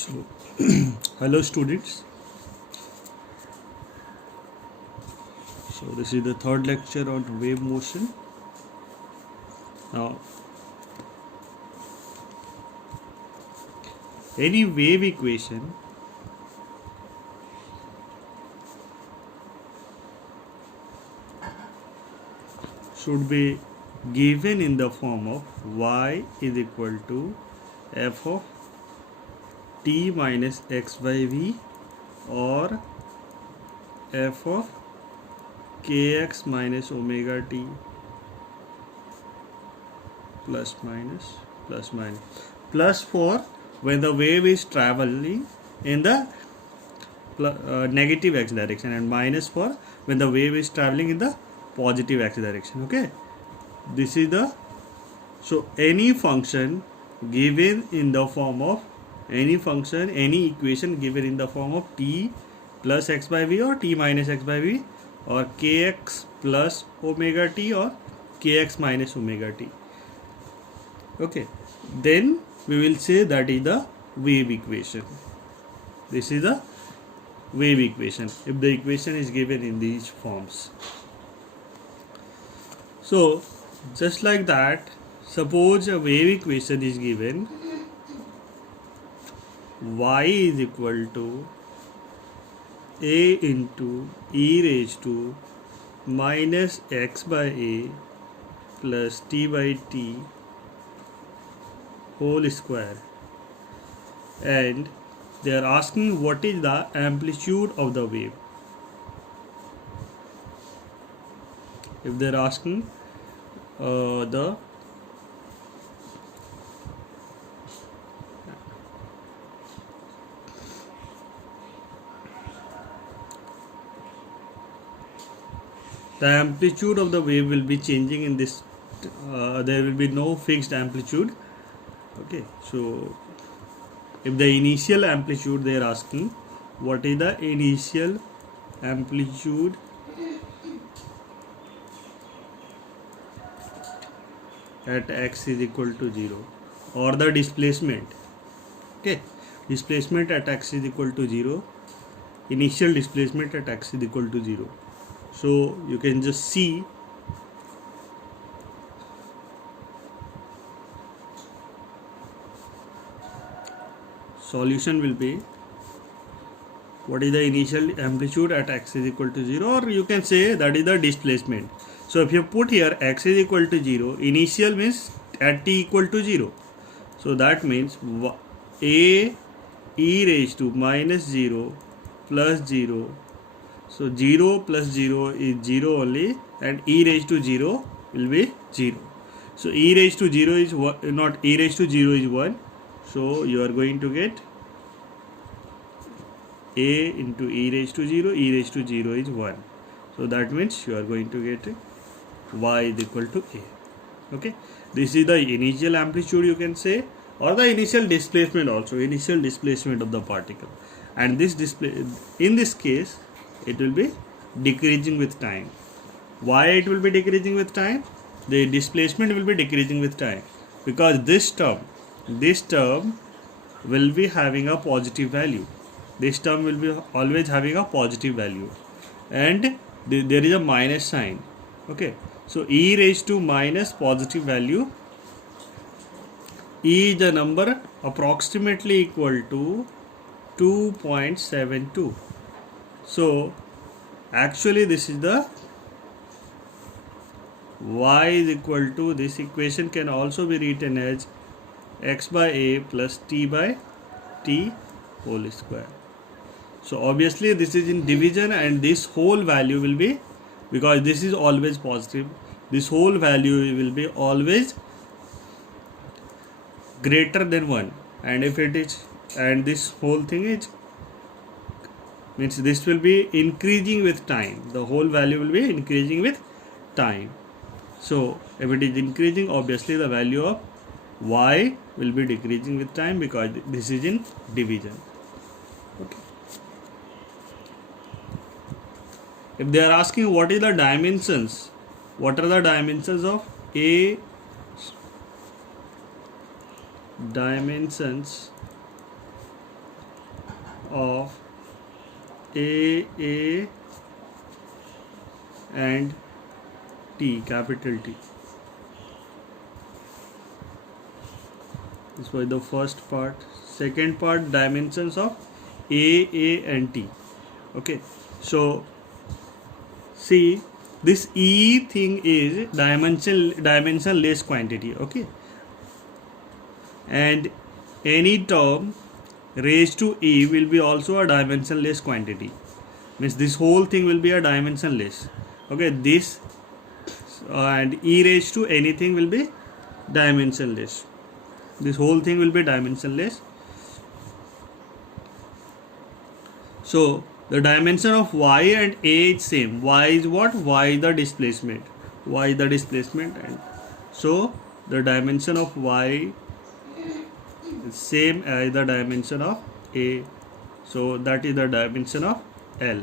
So, hello students. So this is the third lecture on wave motion. Now, any wave equation should be given in the form of y is equal to f of t minus x by v or f of kx minus omega t plus minus for when the wave is traveling in the negative x direction, and minus for when the wave is traveling in the positive x direction. Okay, this is the any function given in the form of any equation given in the form of t plus x by v or t minus x by v or kx plus omega t or kx minus omega t. Okay, then we will say that is the wave equation. This is the wave equation if the equation is given in these forms. So just like that, suppose a wave equation is given, y is equal to a into e raised to minus x by a plus t by t whole square, and they are asking what is the amplitude of the wave. If they are asking the amplitude of the wave will be changing in this, there will be no fixed amplitude. Okay, so if the initial amplitude, they are asking what is the initial amplitude at x is equal to 0, or the displacement. Okay, displacement at x is equal to 0, initial displacement at x is equal to 0. So you can just see solution will be what is the initial amplitude at x is equal to 0, or you can say that is the displacement. So if you put here x is equal to 0, initial means at t equal to 0. So that means a e raised to minus 0 plus 0. So 0 plus 0 is 0 only, and e raised to 0 will be 0. So e raised to 0 is not e raised to 0 is 1. So you are going to get a into e raised to 0, e raised to 0 is 1. So that means you are going to get y is equal to a. Okay, this is the initial amplitude, you can say, or the initial displacement also, initial displacement of the particle. And this in this case it will be decreasing with time. Why it will be decreasing with time? The displacement will be decreasing with time because this term will be having a positive value. This term will be always having a positive value, and there is a minus sign. Okay, so e raised to minus positive value, e is the number approximately equal to 2.72. So actually this is the y is equal to, this equation can also be written as x by a plus t by t whole square. So obviously this is in division, and this whole value will be, because this is always positive, this whole value will be always greater than 1, and if it is, and this whole thing is means this will be increasing with time, the whole value will be increasing with time. So if it is increasing, obviously the value of y will be decreasing with time because this is in division. Okay. If they are asking what is the dimensions, what are the dimensions of a, dimensions of A and T, capital T. This was the first part. Second part, dimensions of A and T. Okay, so see, this E thing is dimensionless quantity. Okay, and any term raised to E will be also a dimensionless quantity. Means this whole thing will be a dimensionless. Okay, this and E raised to anything will be dimensionless. This whole thing will be dimensionless. So the dimension of y and a is same. Y is what? Y is the displacement. Y is the displacement, and so the dimension of y is same as the dimension of a. So that is the dimension of L,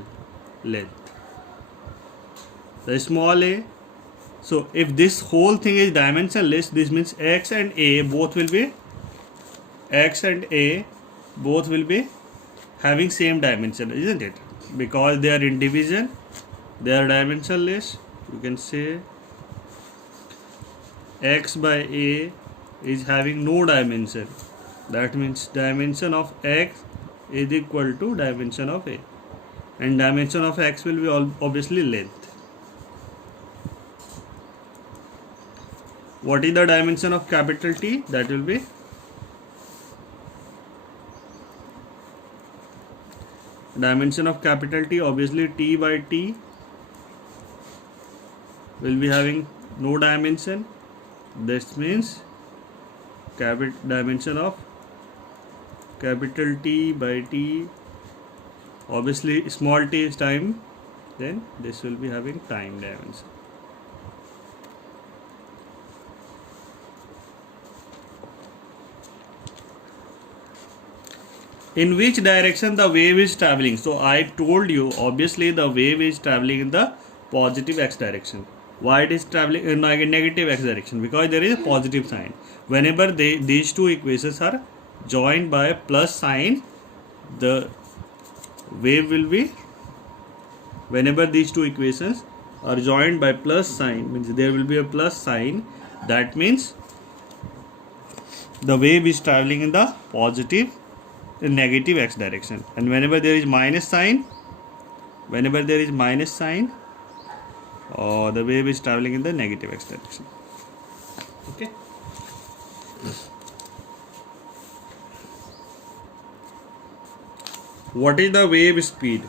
length. The small a. So if this whole thing is dimensionless, this means x and a both will be having same dimension, isn't it? Because they are in division, they are dimensionless. You can say x by a is having no dimension. That means dimension of x is equal to dimension of a, and dimension of x will be obviously length. What is the dimension of capital T? That will be dimension of capital T, obviously T by T will be having no dimension. This means dimension of capital T by T, obviously small t is time, then this will be having time dimension. In which direction the wave is traveling? So I told you, obviously the wave is traveling in the positive x direction. Why it is traveling in negative x direction? Because there is a positive sign. Whenever these two equations are joined by plus sign, the wave will be, whenever these two equations are joined by plus sign, means there will be a plus sign. That means the wave is traveling in the positive in negative x direction, and whenever there is minus sign, the wave is traveling in the negative x direction. Okay. What is the wave speed?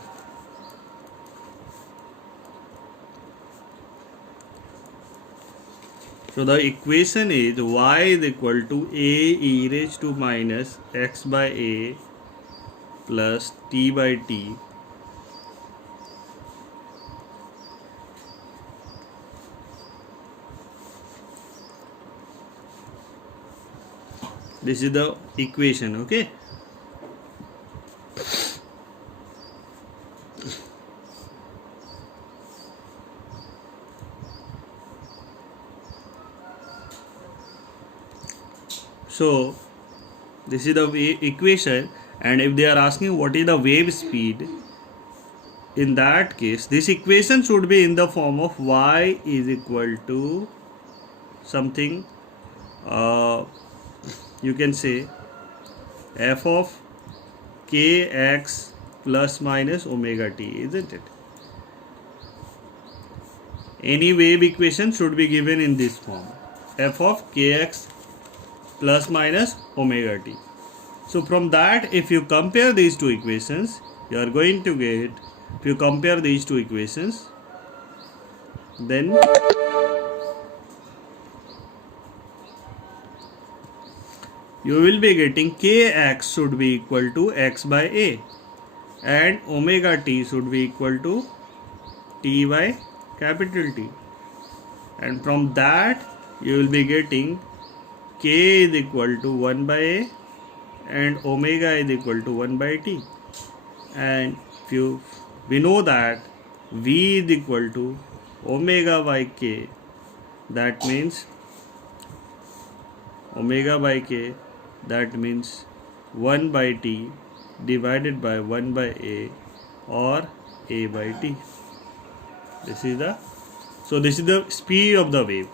So the equation is y is equal to a e raised to minus x by a plus t by t this is the equation. Okay. So this is the equation, and if they are asking what is the wave speed, in that case this equation should be in the form of y is equal to something, you can say f of kx plus minus omega t, isn't it? Any wave equation should be given in this form, f of kx plus minus omega t. So from that, if you compare these two equations, you are going to get, if you compare these two equations, then you will be getting kx should be equal to x by a, and omega t should be equal to t by capital T, and from that you will be getting k is equal to 1 by a and omega is equal to 1 by t, and we know that v is equal to omega by k, that means omega by k, that means 1 by t divided by 1 by a or a by t. This is the speed of the wave.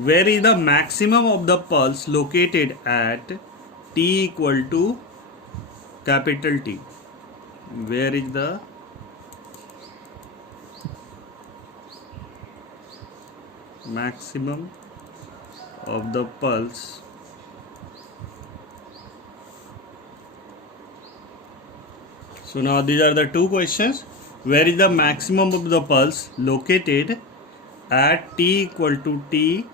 Where is the maximum of the pulse located at t equal to capital T? Where is the maximum of the pulse so now these are the two questions. Where is the maximum of the pulse located at t equal to t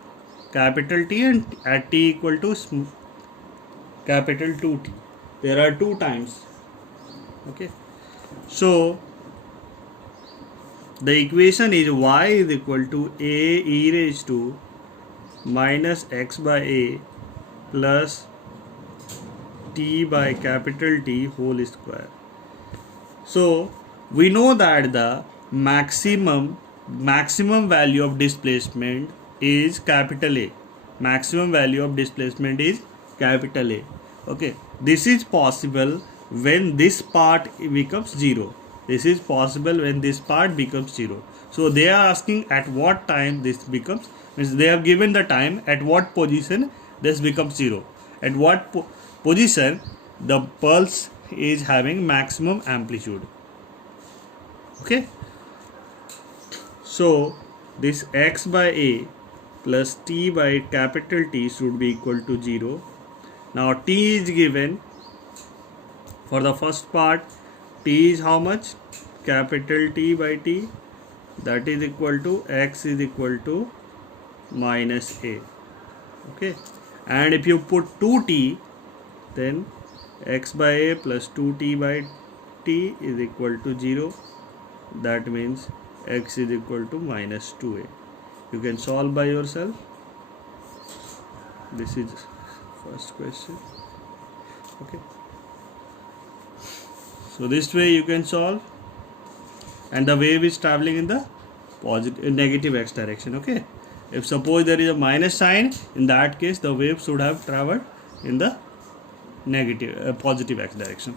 capital T and at t equal to capital 2t? There are two times. Okay, so the equation is y is equal to a e raised to minus x by a plus t by capital T whole square. So we know that the maximum value of displacement is capital A. Maximum value of displacement is capital A. Okay, this is possible when this part becomes 0. This is possible when this part becomes 0. So they are asking at what time this becomes, means they have given the time at what position this becomes 0. At what position the pulse is having maximum amplitude. Okay, so this x by a plus t by capital T should be equal to 0. Now t is given for the first part. T is how much? Capital T by t, that is equal to x is equal to minus a. Okay, and if you put 2t, then x by a plus 2t by t is equal to 0. That means x is equal to minus 2a. You can solve by yourself. This is first question. Okay, so this way you can solve, and the wave is traveling in the negative x direction. Okay, if suppose there is a minus sign, in that case the wave should have traveled in the positive x direction.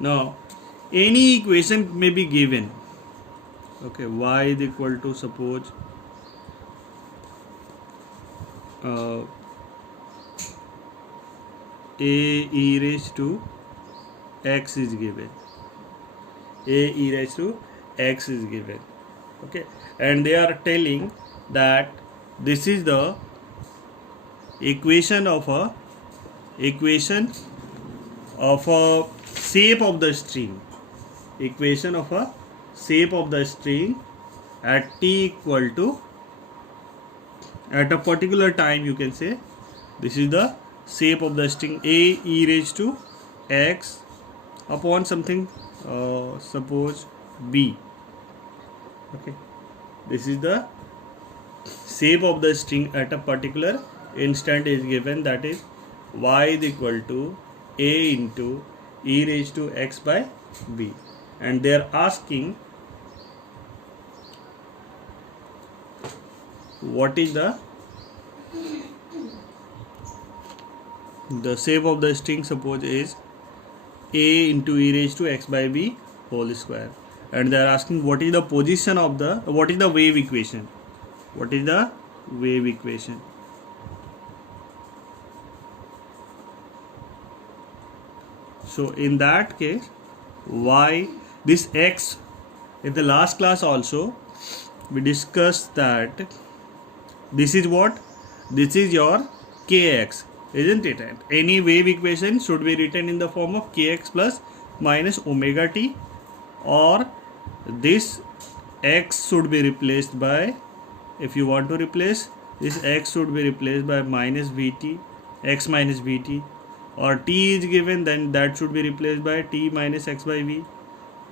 Now any equation may be given. Okay, y is equal to, suppose a e raised to x is given. A e raised to x is given. Okay, and they are telling that this is the equation of a shape of the string. Equation of a shape of the string at t equal to, at a particular time, you can say this is the shape of the string a e raised to x upon something, suppose b. Okay, this is the shape of the string at a particular instant is given, that is y is equal to a into e raised to x by b, and they are asking what is the shape of the string, suppose is a into e raised to x by b whole square, and they are asking what is the position of what is the wave equation. What is the wave equation? So in that case, y, this x, in the last class also we discussed that this is what? This is your kx, isn't it? And any wave equation should be written in the form of kx plus minus omega t, or this x should be replaced by if you want to replace, this x should be replaced by minus vt, x minus vt, or t is given, then that should be replaced by t minus x by v,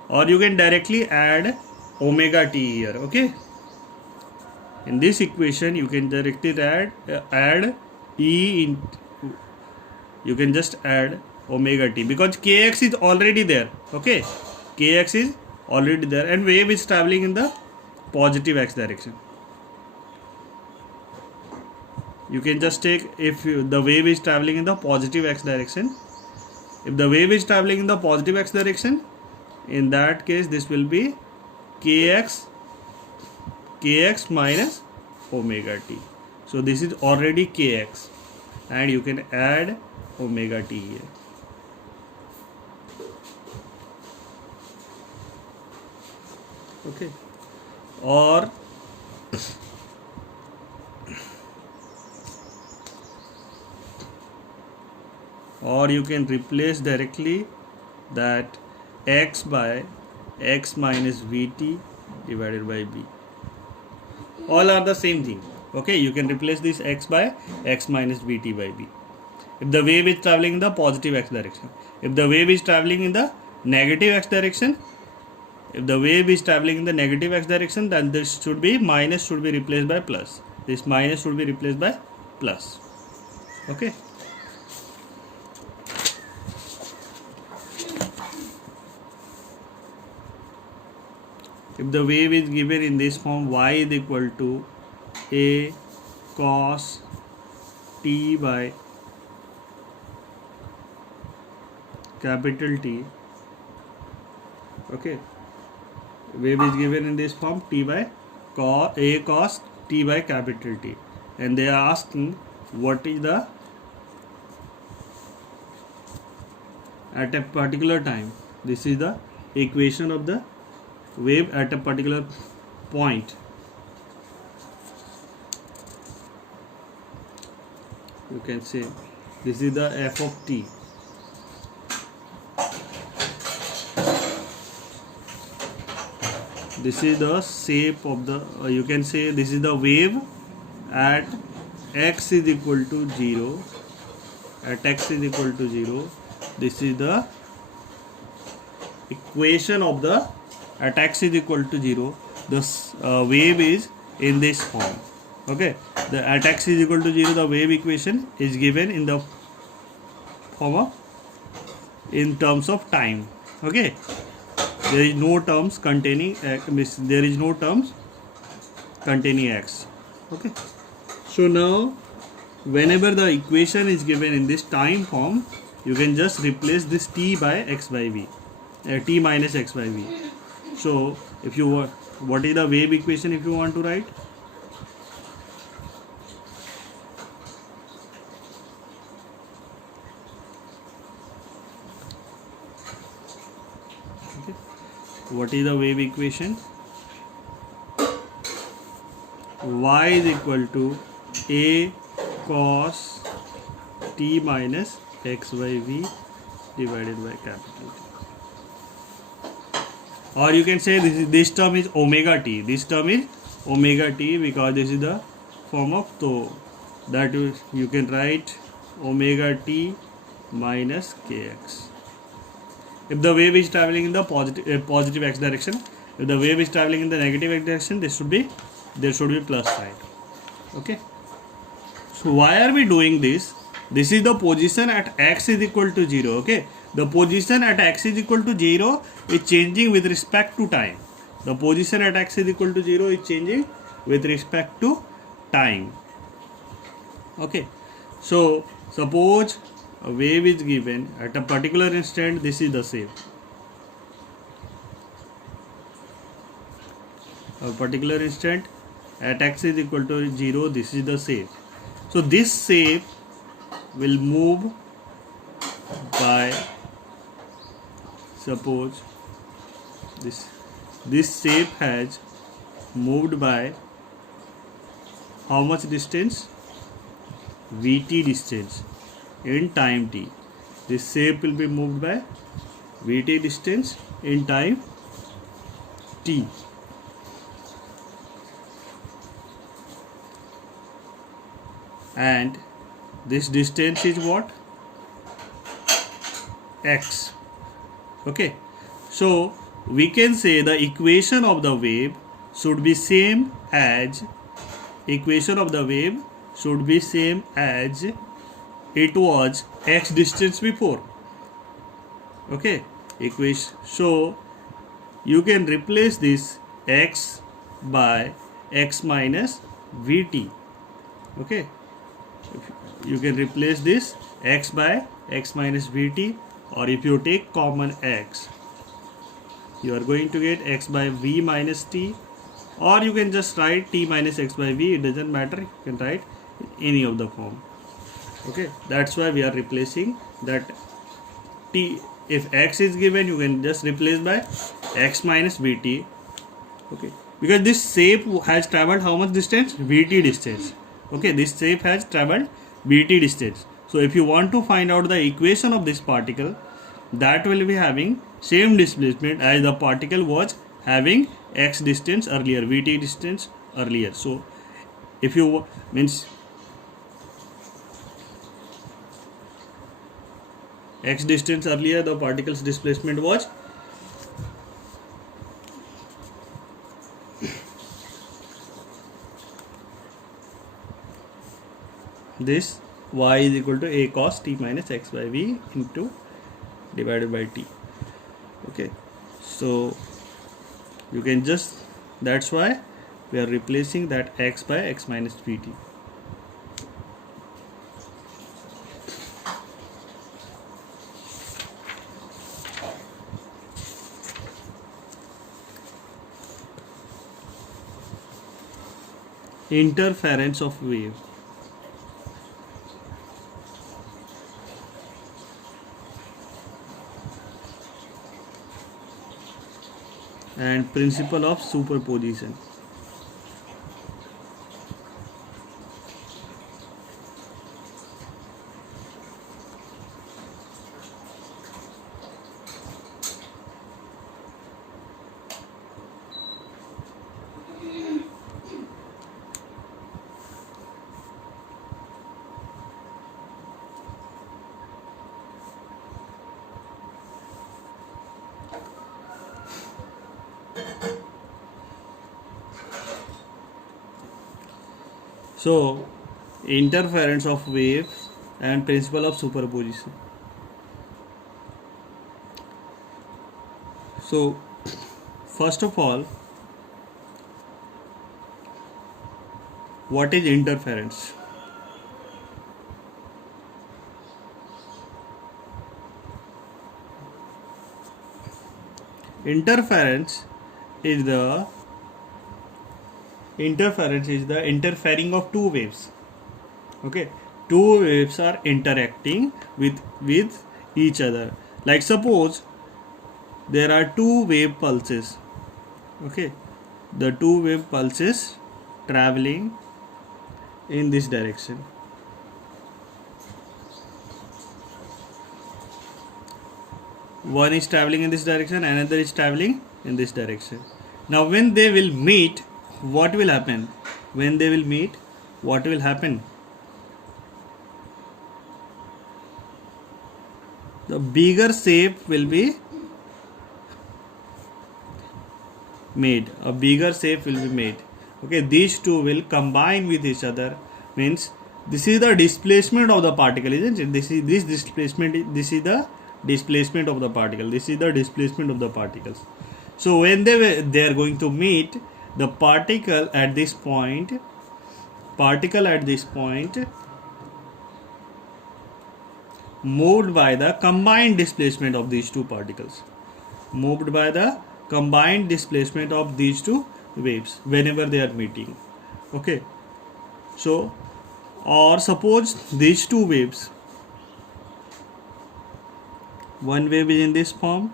or you can directly add omega t here. Okay, in this equation you can directly add e in, you can just add omega t, because kx is already there. Okay, kx is already there, and wave is traveling in the positive x direction. You can just take, if the wave is traveling in the positive x direction, if the wave is traveling in the positive x direction, in that case this will be kx minus omega t. So this is already kx, and you can add omega t here. Okay, or you can replace directly that x by x minus vt divided by b. All are the same thing. Okay, you can replace this x by x minus vt by b. If the wave is traveling in the positive x direction, if the wave is traveling in the negative x direction, then this should be minus should be replaced by plus. This minus should be replaced by plus. Okay. If the wave is given in this form, y is equal to a cos t by capital T. Okay, wave is given in this form, t by a cos t by capital T, and they are asking what is the, at a particular time, this is the equation of the wave at a particular point. You can say this is the f of t. This is the shape of the, you can say this is the wave at x is equal to 0. At x is equal to 0, this is the equation of the, at x is equal to 0, the wave is in this form. Okay, the at x is equal to 0, the wave equation is given in the form of, in terms of time. Okay, there is no terms containing x, there is no terms containing x. Okay, so now whenever the equation is given in this time form, you can just replace this t by x by v, t minus x by v. So if you want, what is the wave equation if you want to write? Okay. What is the wave equation? Y is equal to a cos t minus x by v divided by capital T. Or you can say this term is omega t. This term is omega t because this is the form of, so that you can write omega t minus kx. If the wave is traveling in the positive x direction, if the wave is traveling in the negative x direction, there should be plus sign. Okay. So why are we doing this? This is the position at x is equal to 0. Okay, the position at x is equal to 0 is changing with respect to time. The position at x is equal to 0 is changing with respect to time. Okay, so suppose a wave is given at a particular instant, this is the shape. A particular instant at x is equal to 0, this is the shape. So this shape will move by, suppose this shape has moved by how much distance? Vt distance in time t. This shape will be moved by Vt distance in time t. and this distance is what? X. Okay, so we can say the equation of the wave should be same as it was x distance before. Okay, equation. So you can replace this x by x minus vt. Okay, you can replace this x by x minus vt, or if you take common x, you are going to get x by v minus t, or you can just write t minus x by v. It doesn't matter, you can write any of the form. Okay, that's why we are replacing that t. If x is given, you can just replace by x minus vt. Okay, because this shape has traveled how much distance? Vt distance. Okay, this shape has traveled vt distance. So if you want to find out the equation of this particle, that will be having same displacement as the particle was having x distance earlier, vt distance earlier. So if you means x distance earlier, the particle's displacement was this, y is equal to a cos t minus x by v into divided by t. Okay, so you can just, that's why we are replacing that x by x minus vt. Interference of wave. And principle of superposition. So, interference of waves and principle of superposition. So, first of all, what is interference? Interference is the interfering of two waves. Okay, two waves are interacting with each other. Like suppose there are two wave pulses. Okay, the two wave pulses traveling in this direction. One is traveling in this direction, another is traveling in this direction. Now when they will meet, what will happen? When they will meet, what will happen? The bigger shape will be made. A bigger shape will be made. Okay, these two will combine with each other. Means this is the displacement of the particle, isn't it? This is the displacement of the particle. This is the displacement of the particles. So when they are going to meet, the particle at this point moved by the combined displacement of these two particles. Moved by the combined displacement of these two waves whenever they are meeting. Okay. So, or suppose these two waves, one wave is in this form,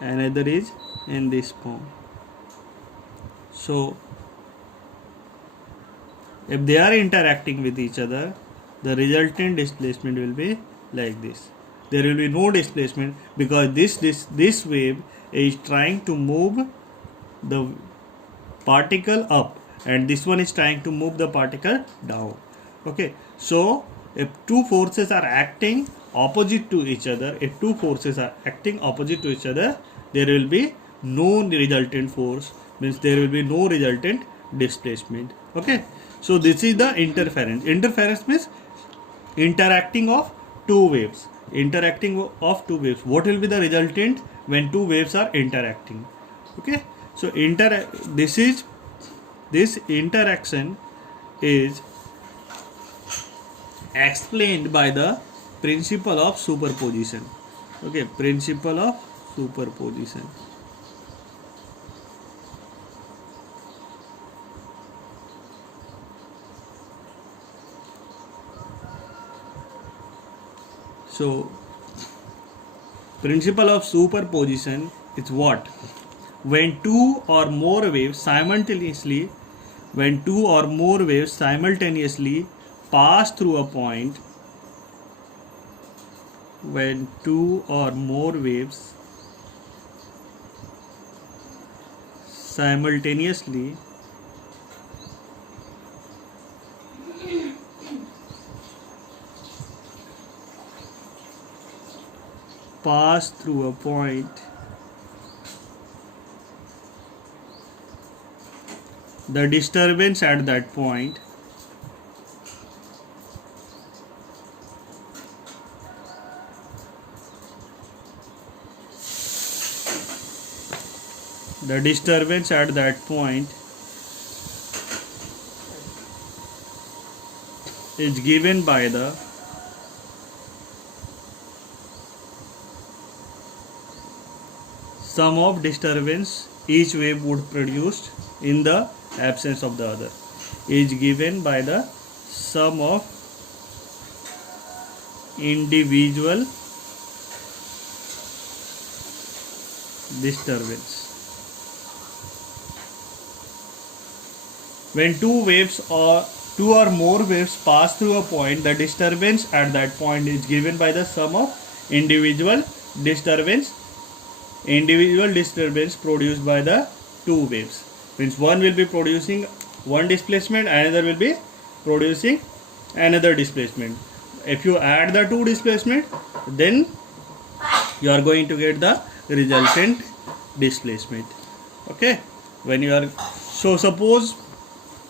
another is in this form. So, if they are interacting with each other, the resultant displacement will be like this. There will be no displacement because this wave is trying to move the particle up and this one is trying to move the particle down. Okay, so if two forces are acting opposite to each other, there will be no resultant force, means there will be no resultant displacement. Okay, so this is the interference. Interference means interacting of two waves. What will be the resultant when two waves are interacting? Okay, so this interaction is explained by the principle of superposition. Okay, principle of superposition. So principle of superposition is what? When two or more waves simultaneously pass through a point, when two or more waves simultaneously pass through a point, the disturbance at that point is given by the sum of disturbance each wave would produce in the absence of the other, is given by the sum of individual disturbance. When two or more waves pass through a point, the disturbance at that point is given by the sum of individual disturbance produced by the two waves. Means one will be producing one displacement, another will be producing another displacement. If you add the two displacement, then you are going to get the resultant displacement. Okay, when you are, so suppose,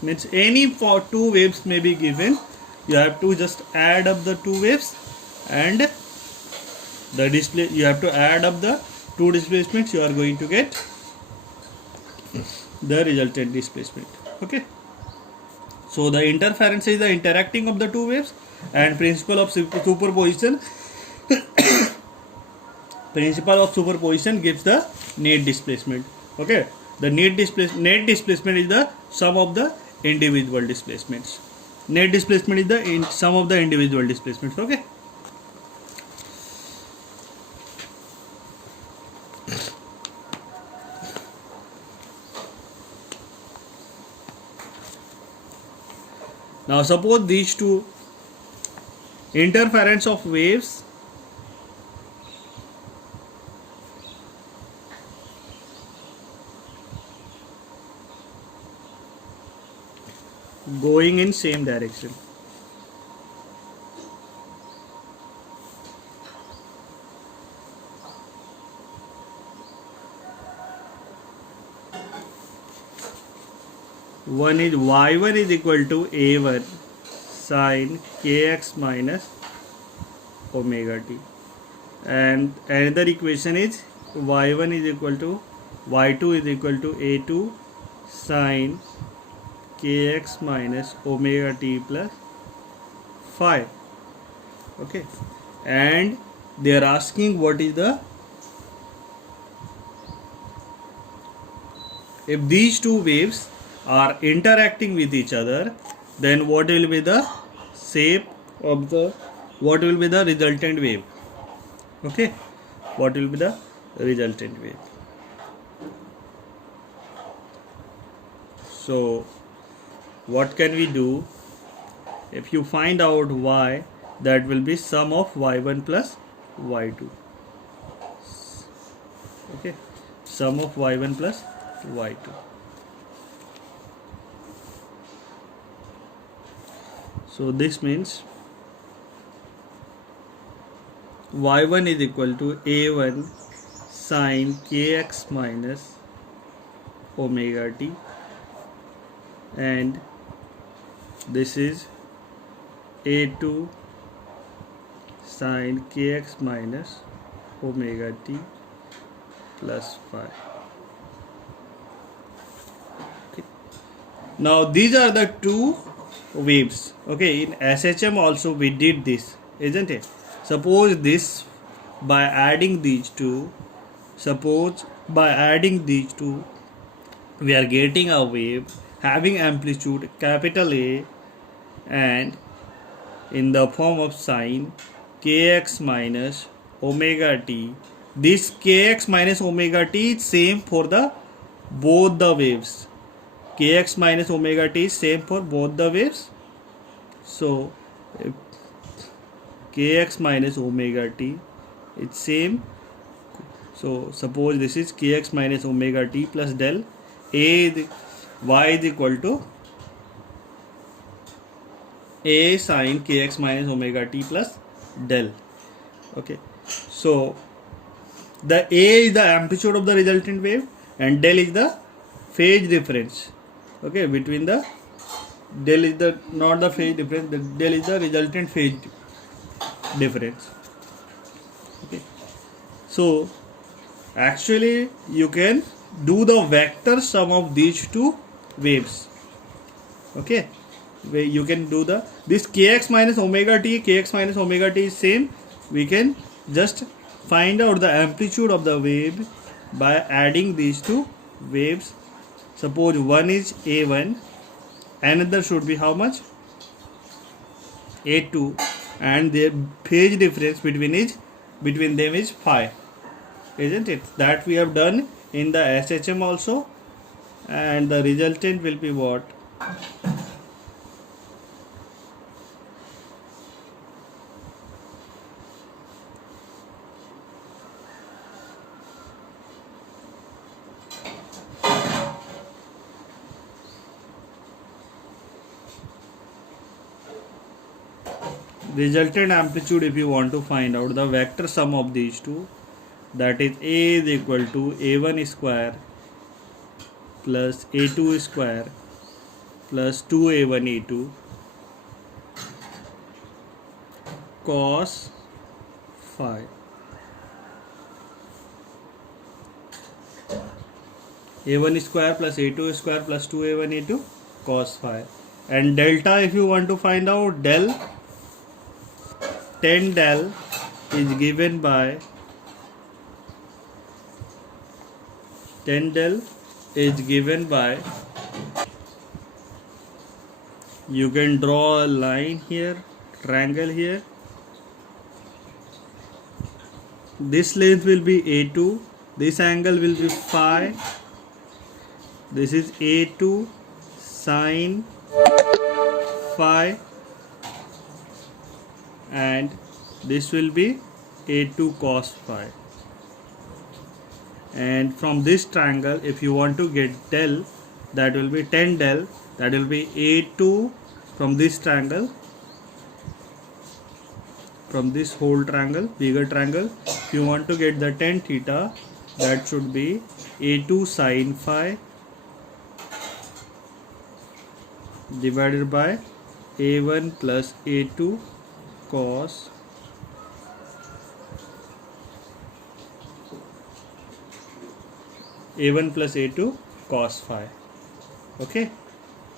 means any for two waves may be given, you have to just add up the two waves and you have to add up the two displacements, you are going to get the resultant displacement. Okay, so the interference is the interacting of the two waves, and principle of superposition gives the net displacement. Okay, the net displacement is the sum of the individual displacements. Net displacement is the sum of the individual displacements. Okay, now suppose these two interference of waves going in same direction. One is y1 is equal to a1 sine kx minus omega t, and another equation is y1 is equal to y2 is equal to a2 sine kx minus omega t plus phi. Okay, and they are asking what is the, if these two waves are interacting with each other, then what will be the shape of the, what will be the resultant wave? Okay, what will be the resultant wave? So what can we do? If you find out y, that will be sum of y1 plus y2. Okay, sum of y1 plus y2. So this means y1 is equal to a1 sine kx minus omega t, and this is a2 sine kx minus omega t plus phi. Okay. Now these are the two waves. Okay, in SHM also we did this, isn't it? Suppose this, by adding these two, we are getting a wave having amplitude capital A and in the form of sine kx minus omega t. This kx minus omega t is same for the both the waves. Kx minus omega t is same for both the waves. So kx minus omega t it's same. So suppose this is kx minus omega t plus del y is equal to a sine kx minus omega t plus del. Okay, so the a is the amplitude of the resultant wave and del is the phase difference. Okay, between the del is the not the phase difference, the del is the resultant phase difference. Okay, so actually you can do the vector sum of these two waves. Okay, where you can do the this kx minus omega t is same. We can just find out the amplitude of the wave by adding these two waves. Suppose one is a1, another should be how much, a2, and their phase difference between them is phi, isn't it? That we have done in the SHM also, and the resultant will be what? Resultant amplitude, if you want to find out the vector sum of these two, that is a is equal to a1 square plus a2 square plus 2a1 a2 cos phi. a1 square plus a2 square plus 2a1 a2 cos phi. And delta, if you want to find out, del tan del is given by you can draw a line here, triangle here. This length will be a2, this angle will be phi, this is a2 sine phi, and this will be a2 cos phi. And from this triangle, if you want to get del, that will be tan del, that will be a2 from this triangle, from this whole triangle, bigger triangle. If you want to get the tan theta, that should be a2 sine phi divided by a1 plus a2 cos a1 plus a2 cos phi. Okay,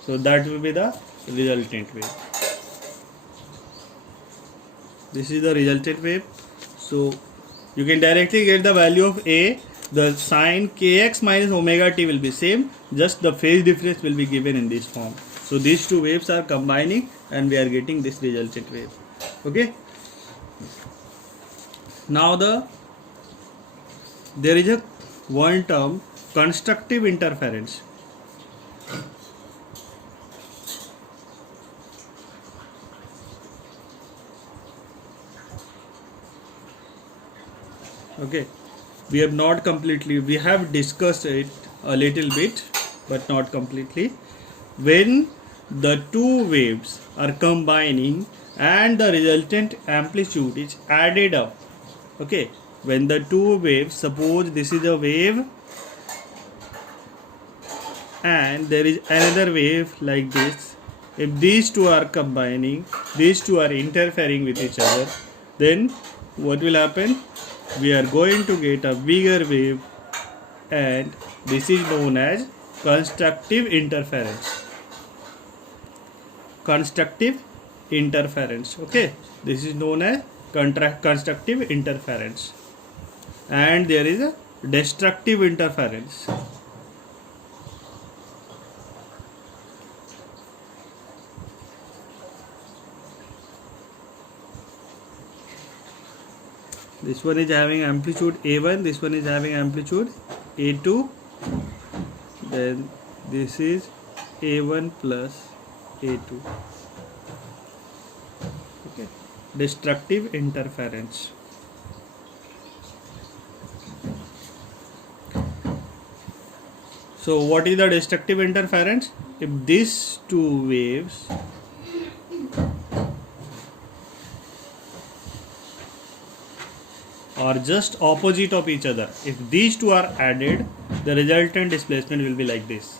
so that will be the resultant wave. This is the resultant wave. So you can directly get the value of a. The sine kx minus omega t will be same, just the phase difference will be given in this form. So these two waves are combining and we are getting this resultant wave. Okay, now there is a one term, constructive interference. Okay, we have discussed it a little bit but not completely. When the two waves are combining and the resultant amplitude is added up. Okay, when the two waves, suppose this is a wave and there is another wave like this, if these two are combining, these two are interfering with each other, then what will happen? We are going to get a bigger wave, and this is known as constructive interference. Constructive interference. Okay, this is known as constructive interference. And there is a destructive interference. This one is having amplitude A1, this one is having amplitude A2, then this is A1 plus A2. Okay, destructive interference. So what is the destructive interference? If these two waves are just opposite of each other, if these two are added, the resultant displacement will be like this.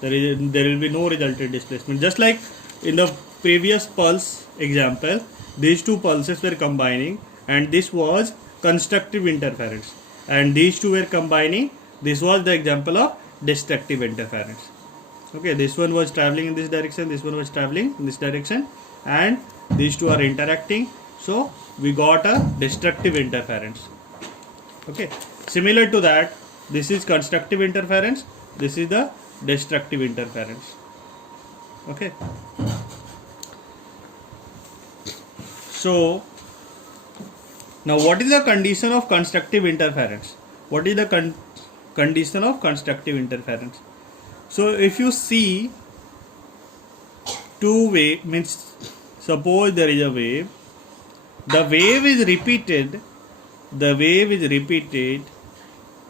There will be no resultant displacement. Just like in the previous pulse example, these two pulses were combining and this was constructive interference, and these two were combining, this was the example of destructive interference. Okay, this one was traveling in this direction, this one was traveling in this direction, and these two are interacting, so we got a destructive interference. Okay, similar to that, this is constructive interference, this is the destructive interference. Okay, so now what is the condition of constructive interference? What is the condition of constructive interference? So if you see two wave, means suppose there is a wave, the wave is repeated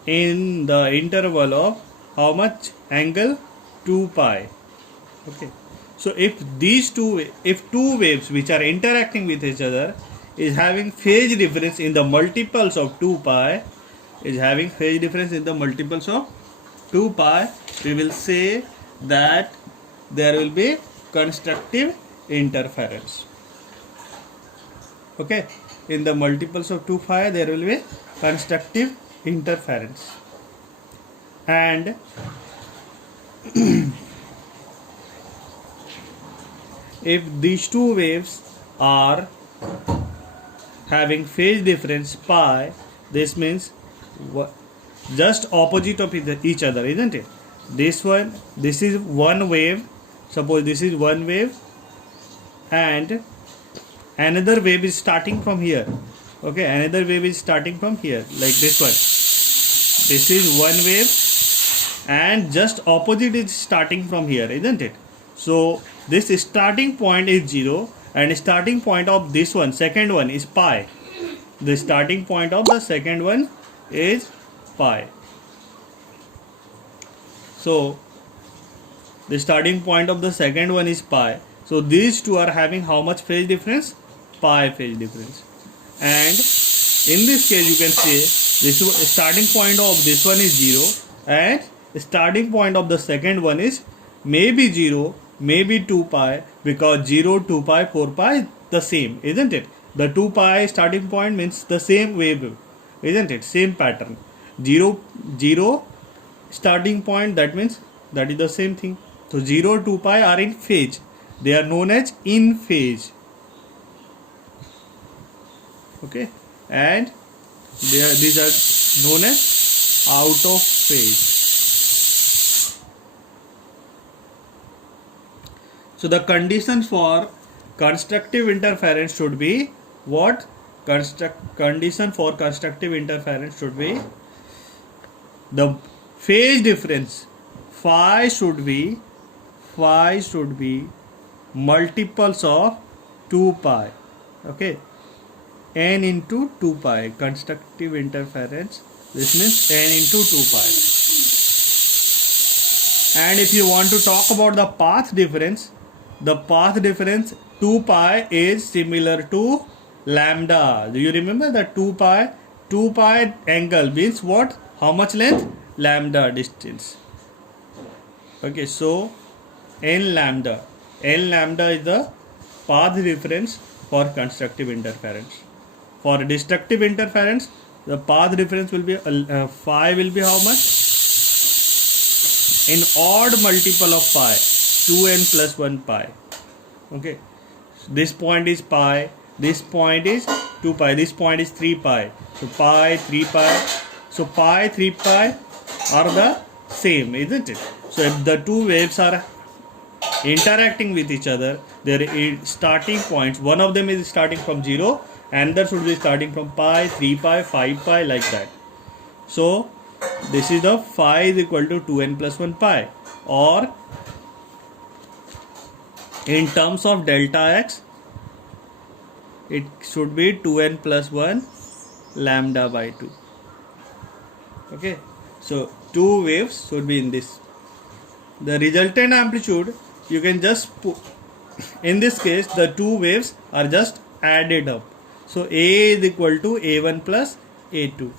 in the interval of how much angle? 2 pi. Okay, so if two waves which are interacting with each other is having phase difference in the multiples of 2 pi, we will say that there will be constructive interference. Okay, in the multiples of 2 pi there will be constructive interference. And if these two waves are having phase difference pi, this means just opposite of each other, isn't it? This is one wave, suppose this is one wave, and another wave is starting from here. Okay, another wave is starting from here, like this one. This is one wave and just opposite is starting from here, isn't it? So this starting point is 0 and starting point of this one, second one, is pi. The starting point of the second one is pi. So the starting point of the second one is pi. So these two are having how much phase difference? Pi phase difference. And in this case you can say this starting point of this one is 0 and starting point of the second one is maybe 0, maybe 2 pi, because 0, 2 pi, 4 pi the same, isn't it? The 2 pi starting point means the same wave, isn't it? Same pattern. 0 starting point, that means that is the same thing. So 0, 2 pi are in phase. They are known as in phase. Okay, and these are known as out of phase. So the conditions for constructive interference should be what? Condition for constructive interference should be the phase difference phi should be multiples of 2 pi. Okay, n into 2 pi. Constructive interference, this means n into 2 pi. And if you want to talk about the path difference 2 pi is similar to lambda. Do you remember that 2 pi angle means what? How much length? Lambda distance. Okay, so n lambda is the path difference for constructive interference. For destructive interference, the path difference will be phi will be how much? In odd multiple of pi, 2n plus 1 pi. Okay, this point is pi, this point is 2 pi, this point is 3 pi. So pi, 3 pi. So pi, 3 pi are the same, isn't it? So if the two waves are interacting with each other, their starting points, one of them is starting from 0, another should be starting from pi, 3 pi, 5 pi, like that. So this is the phi is equal to 2n plus 1 pi, or in terms of delta x, it should be 2n plus 1 lambda by 2. Okay, so two waves should be in this. The resultant amplitude, you can just put, in this case the two waves are just added up. So A is equal to A1 plus A2.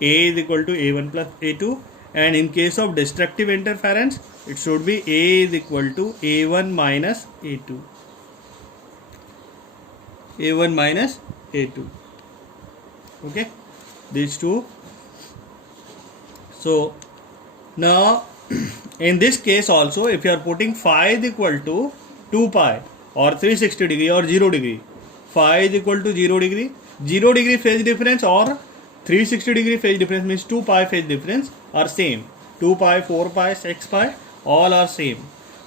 A is equal to A1 plus A2, and in case of destructive interference, it should be A is equal to A1 minus A2. A1 minus A2. Okay, these two. So now in this case also, if you are putting phi is equal to 2 pi or 360 degree or 0 degree, phi is equal to 0 degree, 0 degree phase difference or 360 degree phase difference means 2 pi phase difference are same. 2 pi, 4 pi, 6 pi, all are same.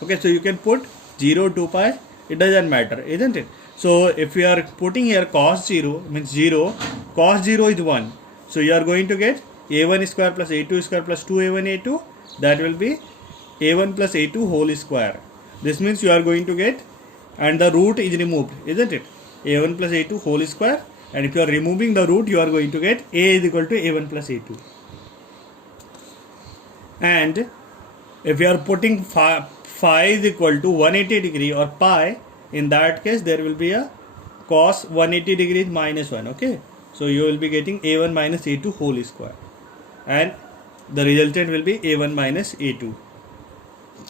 Okay, so you can put 0, 2 pi, it doesn't matter, isn't it? So if you are putting here cos 0 means 0, cos 0 is 1. So you are going to get a1 square plus a2 square plus 2a1 a2, that will be a1 plus a2 whole square. This means you are going to get, and the root is removed, isn't it? a1 plus a2 whole square, and if you are removing the root, you are going to get a is equal to a1 plus a2. And if you are putting phi is equal to 180 degree or pi, in that case there will be a cos 180 degrees minus 1. Okay, so you will be getting a1 minus a2 whole square, and the resultant will be a1 minus a2.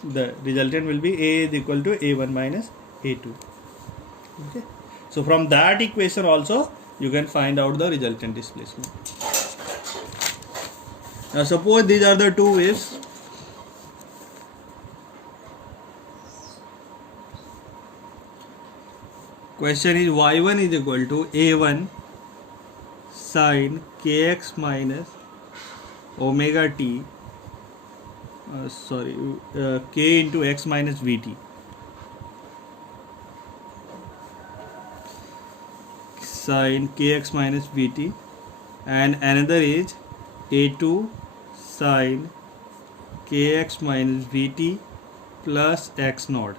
The resultant will be a is equal to a1 minus a2. Okay, so from that equation also you can find out the resultant displacement. Now suppose these are the two waves. Question is y1 is equal to a1 sin kx minus omega t k into x minus vt, sin kx minus vt, and another is a2 sin kx minus vt plus x naught.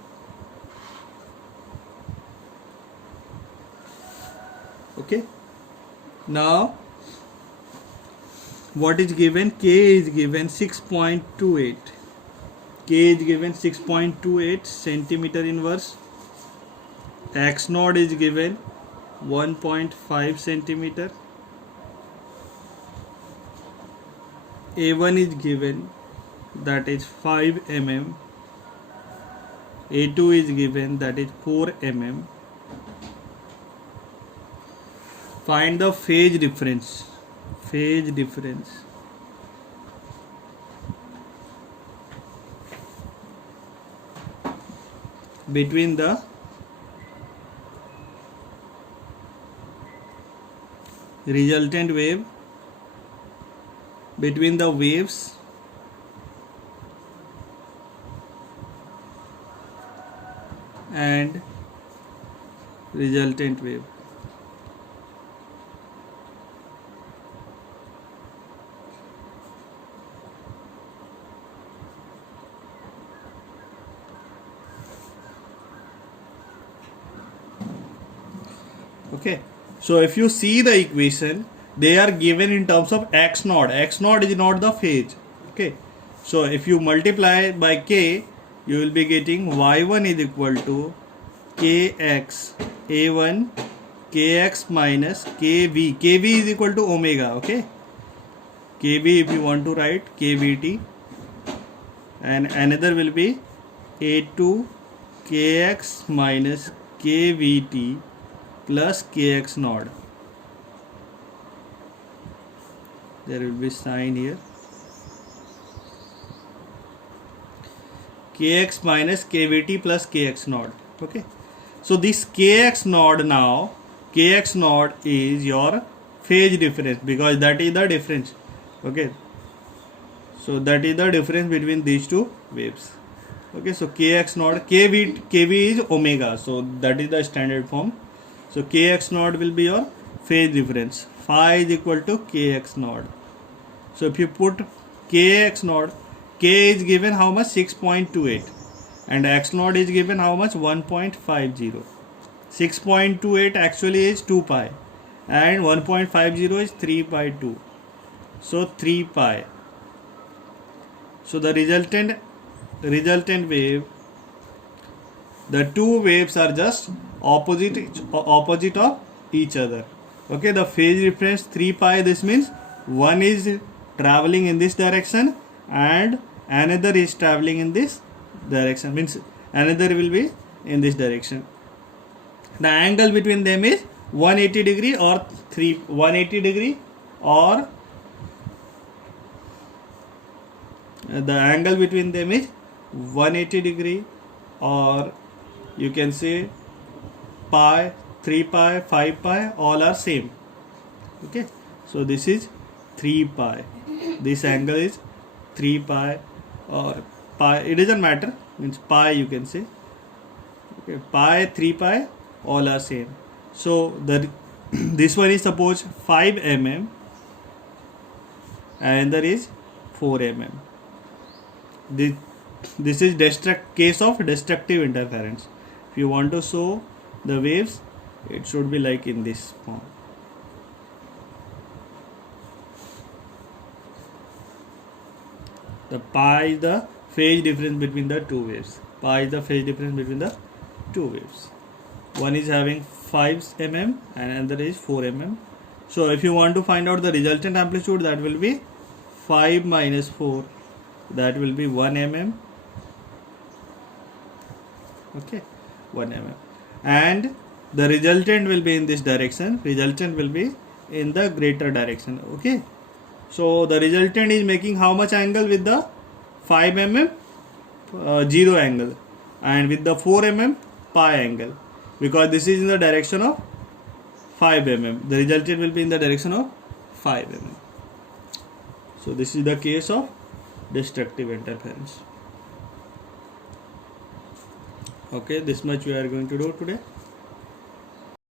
Okay, now what is given? K is given 6.28. K is given 6.28 centimeter inverse. X naught is given 1.5 centimeter. A1 is given, that is 5 mm. A2 is given, that is 4 mm. Find the phase difference. Phase difference between the resultant wave, between the waves and resultant wave. Okay, so if you see the equation, they are given in terms of x naught. X naught is not the phase. Okay, So if you multiply by k, you will be getting y1 is equal to kx a1 kx minus kv. Kv is equal to omega. Okay, kv if you want to write kvt, and another will be a2 kx minus kvt plus kx naught. There will be sign here, kx minus kvt plus kx naught. Okay, so this kx naught, now kx naught is your phase difference, because that is the difference. Okay, so that is the difference between these two waves. Okay, so kx naught, kv is omega, so that is the standard form. So kx naught will be your phase difference. Phi is equal to kx naught. So if you put kx naught, k is given how much? 6.28, and x naught is given how much? 1.50. 6.28 actually is 2 pi, and 1.50 is 3 by 2. So 3 pi. So the resultant wave, the two waves are just opposite of each other. Okay, the phase difference 3 pi, this means one is traveling in this direction and another is traveling in this direction, means another will be in this direction. The angle between them is 180 degree or 180 degree, or the angle between them is 180 degree, or you can say pi, 3 pi, 5 pi, all are same. Okay, so this is 3 pi, this angle is 3 pi or pi, it doesn't matter, means pi you can say. Okay, pi, 3 pi, all are same. So the this one is suppose 5 mm and there is 4 mm. This is case of destructive interference. If you want to show the waves, it should be like in this form. The pi is the phase difference between the two waves. Pi is the phase difference between the two waves. One is having 5 mm and another is 4 mm. So if you want to find out the resultant amplitude, that will be 5 minus 4, that will be 1 mm. Okay, 1 mm, and the resultant will be in this direction, resultant will be in the greater direction. Okay, so the resultant is making how much angle with the 5 mm? 0 angle, and with the 4 mm pi angle, because this is in the direction of 5 mm, the resultant will be in the direction of 5 mm. So this is the case of destructive interference. Okay, this much we are going to do today.